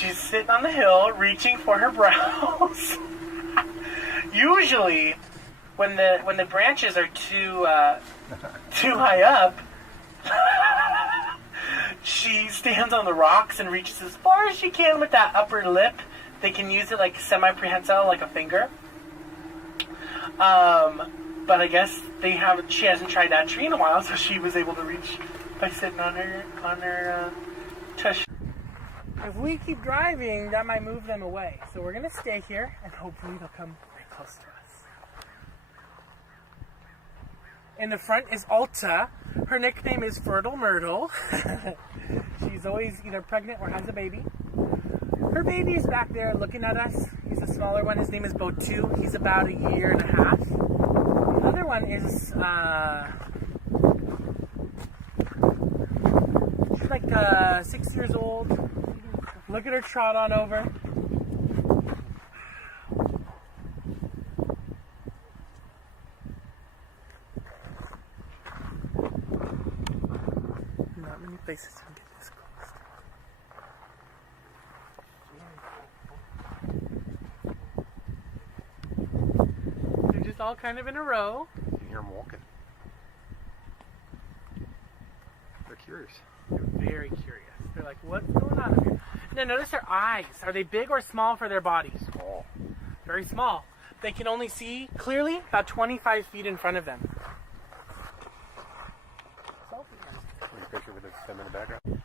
she's sitting on the hill reaching for her browse. Usually, when the branches are too high up, she stands on the rocks and reaches as far as she can with that upper lip. They can use it like semi-prehensile, like a finger. But I guess she hasn't tried that tree in a while, so she was able to reach by sitting on her tush. If we keep driving, that might move them away. So we're gonna stay here, and hopefully they'll come very close to us. In the front is Alta. Her nickname is Fertile Myrtle. She's always either pregnant or has a baby. Her baby is back there looking at us. He's a smaller one. His name is Botu. He's about 1.5 years. The other one is she's like 6 years old. Look at her trot on over. Not many places you can get this close. They're just all kind of in a row. You can hear them walking. They're curious. They're very curious. They're like, what's going on up here? Now notice their eyes. Are they big or small for their bodies? Small. Very small. They can only see clearly about 25 feet in front of them. Picture with them in the background.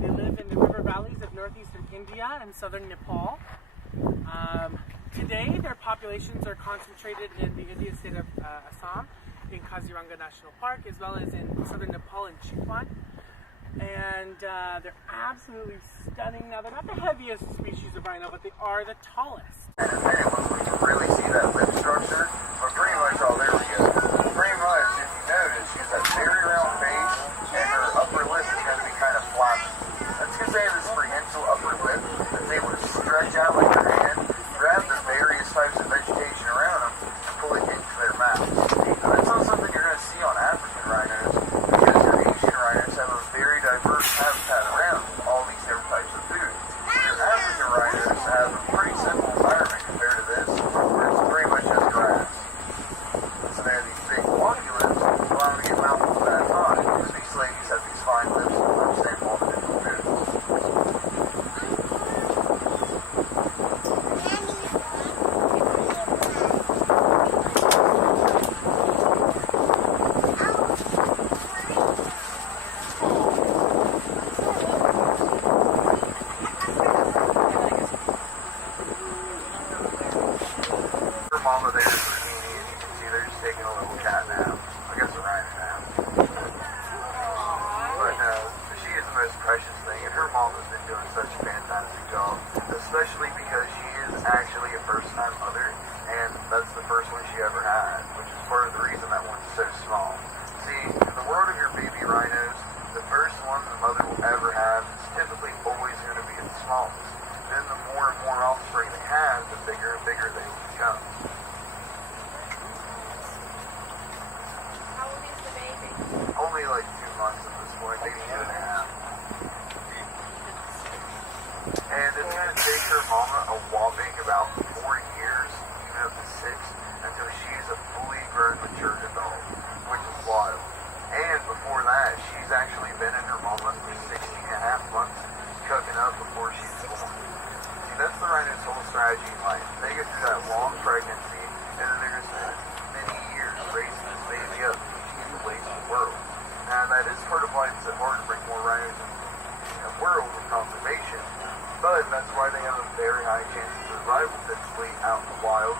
They live in the river valleys of northeastern India and southern Nepal. Today, their populations are concentrated in the Indian state of Assam, in Kaziranga National Park, as well as in southern Nepal and Chitwan. And they're absolutely stunning. Now, they're not the heaviest species of rhino, but they are the tallest. And in many ones, we can really see that lip structure. But pretty much, oh, there we go. Pretty much, if you notice, she has that very round face, and her upper lip is going to be kind of flappy. That's because they have this prehensile upper lip that's able to stretch out like their hand, grab the various types of vegetation around them, and pull it into their mouth. Now, that's not something you're going to see on African rhinos, because your Asian rhinos have a very diverse habitat around all these different types of food. Your African rhinos have a pretty simple environment compared to this, where it's pretty much just grass. So they have these big wonky lips, allowing them to get mouthfuls at a time, because these ladies have these fine lips to understand all the different foods. Mama there is Rahini, and you can see they're just taking a little cat nap. I guess a rhino nap. But no, she is the most precious thing, and her mom has been doing such a fantastic job, especially because she is actually a first-time mother, and that's the first one she ever had, which is part of the reason that one's so small. See, in the world of your baby rhinos, the first one the mother will ever have is typically always going to be the smallest. Then the more and more offspring they have, the bigger and bigger they will become. Only like 2 months at this point, maybe 2.5. And it's going to take her mama a whopping about 4 years, even up to 6, until she's a fully grown, mature adult, which is wild. And before that, she's actually been in her mama for 16.5 months, cooking up before she's born. See, that's the rhino's whole strategy in life. They go through that long pregnancy, and then they're going to spend many years raising this baby up, teaching it the ways of the world. And that is part of why it's so hard to bring more rhinos into the world for conservation. But that's why they have a very high chance of survival typically out in the wild